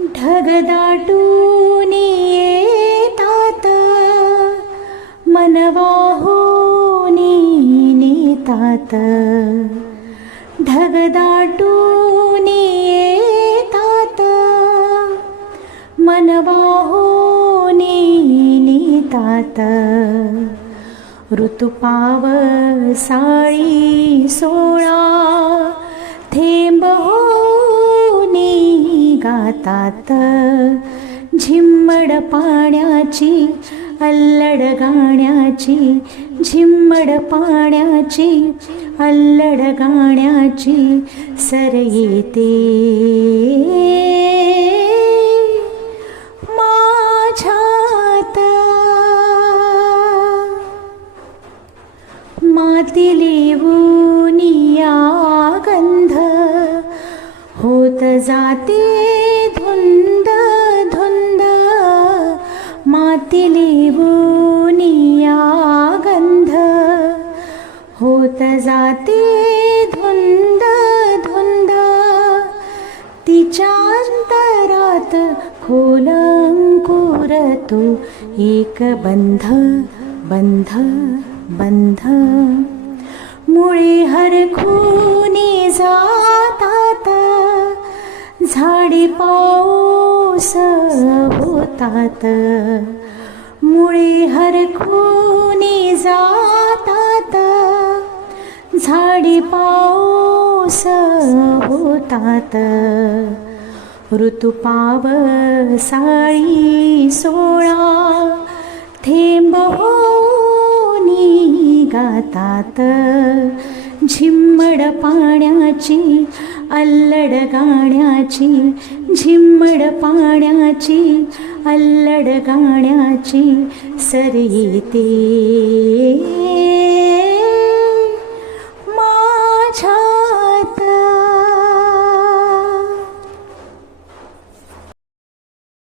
ढग दाटून येतात मन वाहून नेतात. ढग दाटून येतात मन वाहून नेतात. ऋतू पावसाळी सोळा थेंब होऊनी गातात. झिम्मड पाण्याची अल्लड गाण्याची, झिम्मड पाण्याची अल्लड गाण्याची सर येते माझ्यात. माती लिहूनिया गंध होत जाते धुंद धुंद. माती लिहूनिया गंध होत जाते धुंद धुंद. तिच्या अंतरात खोल अंकुर तो एक बंध बंध बंध. मुळे हरखूनी जातात झाडी पाऊस होतात. मुळे हरखूनी जातात झाडी पाऊस होतात. ऋतू पावसाळी सोळा थेंब होऊनी गातात. झिम्मड पाण्याची अल्लड गाण्याची, झिम्मड पाण्याची अल्लड गाण्याची सर येते